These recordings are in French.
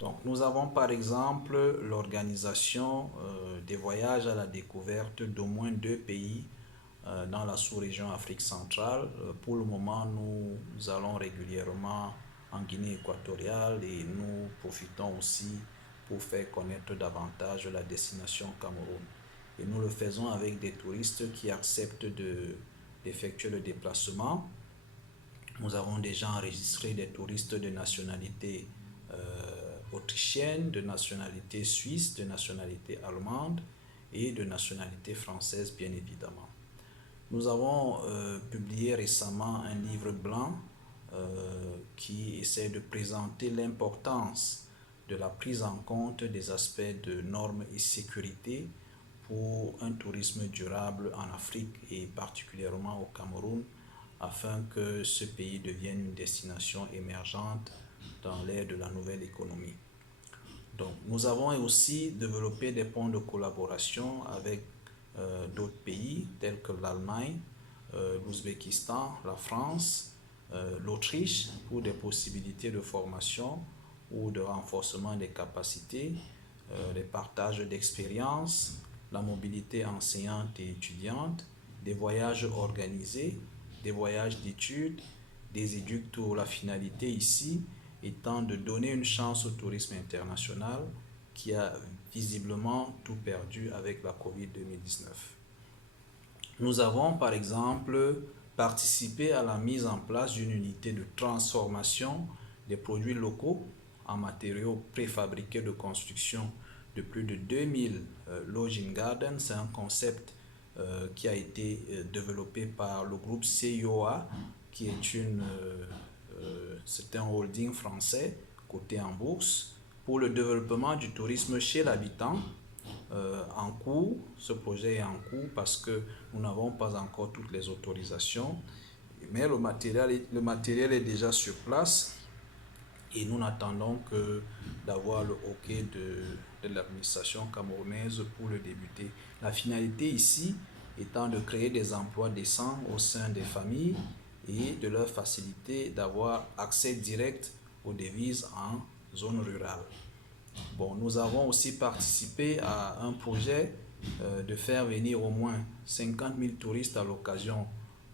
Donc, nous avons par exemple l'organisation des voyages à la découverte d'au moins 2 pays dans la sous-région Afrique centrale. Pour le moment, nous allons régulièrement en Guinée équatoriale et nous profitons aussi pour faire connaître davantage la destination Cameroun. Et nous le faisons avec des touristes qui acceptent d'effectuer le déplacement. Nous avons déjà enregistré des touristes de nationalité autrichienne, de nationalité suisse, de nationalité allemande et de nationalité française, bien évidemment. Nous avons publié récemment un livre blanc qui essaie de présenter l'importance de la prise en compte des aspects de normes et sécurité pour un tourisme durable en Afrique et particulièrement au Cameroun, afin que ce pays devienne une destination émergente dans l'ère de la nouvelle économie. Donc, nous avons aussi développé des ponts de collaboration avec d'autres pays tels que l'Allemagne, l'Ouzbékistan, la France, l'Autriche pour des possibilités de formation ou de renforcement des capacités, des partages d'expériences, la mobilité enseignante et étudiante, des voyages organisés, des voyages d'études, des éduques où la finalité ici étant de donner une chance au tourisme international qui a visiblement tout perdu avec la COVID-19. Nous avons par exemple participé à la mise en place d'une unité de transformation des produits locaux en matériaux préfabriqués de construction de plus de 2000 Lodging Gardens. C'est un concept qui a été développé par le groupe CIOA, qui est c'est un holding français coté en bourse pour le développement du tourisme chez l'habitant. En cours, ce projet est en cours parce que nous n'avons pas encore toutes les autorisations, mais le matériel est déjà sur place et nous n'attendons que d'avoir le OK de l'administration camerounaise pour le débuter. La finalité ici étant de créer des emplois décents au sein des familles et de leur faciliter d'avoir accès direct aux devises en zone rurale. Bon, nous avons aussi participé à un projet de faire venir au moins 50 000 touristes à l'occasion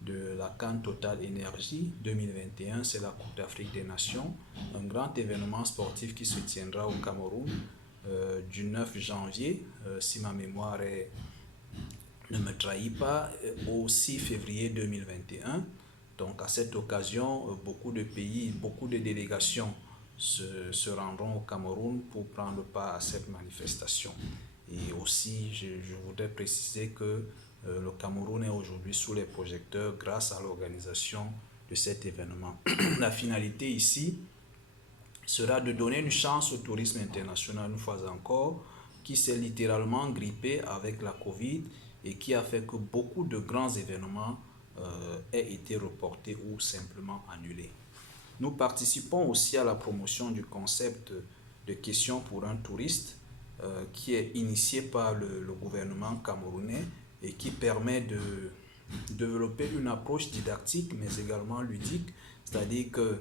de la Cannes Total Énergie 2021, c'est la Coupe d'Afrique des Nations, un grand événement sportif qui se tiendra au Cameroun du 9 janvier, si ma mémoire ne me trahit pas, au 6 février 2021. Donc à cette occasion, beaucoup de pays, beaucoup de délégations se rendront au Cameroun pour prendre part à cette manifestation. Et aussi, je voudrais préciser que le Cameroun est aujourd'hui sous les projecteurs grâce à l'organisation de cet événement. La finalité ici sera de donner une chance au tourisme international une fois encore, qui s'est littéralement grippé avec la Covid et qui a fait que beaucoup de grands événements aient été reportés ou simplement annulés. Nous participons aussi à la promotion du concept de questions pour un touriste qui est initié par le gouvernement camerounais et qui permet de développer une approche didactique mais également ludique, c'est-à-dire que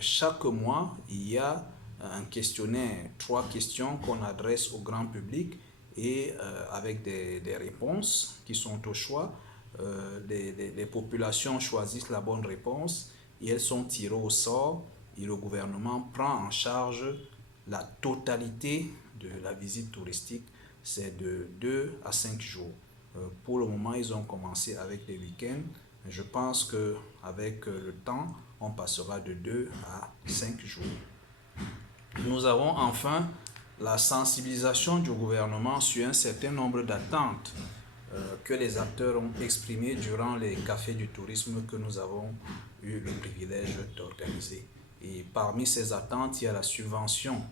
chaque mois, il y a un questionnaire, 3 questions qu'on adresse au grand public et avec des réponses qui sont au choix. Les populations choisissent la bonne réponse et elles sont tirées au sort et le gouvernement prend en charge la totalité de la visite touristique. C'est de 2 à 5 jours. Pour le moment, ils ont commencé avec des week-ends. Je pense qu'avec le temps, on passera de 2 à 5 jours. Nous avons enfin la sensibilisation du gouvernement sur un certain nombre d'attentes que les acteurs ont exprimées durant les cafés du tourisme que nous avons eu le privilège d'organiser. Et parmi ces attentes, il y a la subvention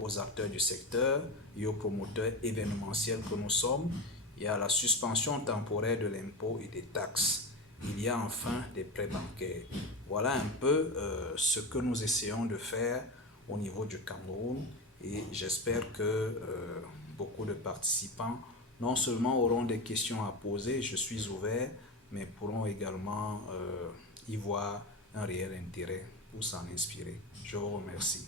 aux acteurs du secteur et aux promoteurs événementiels que nous sommes. Il y a la suspension temporaire de l'impôt et des taxes. Il y a enfin des prêts bancaires. Voilà un peu ce que nous essayons de faire au niveau du Cameroun et j'espère que beaucoup de participants non seulement auront des questions à poser, je suis ouvert, mais pourront également y voir un réel intérêt pour s'en inspirer. Je vous remercie.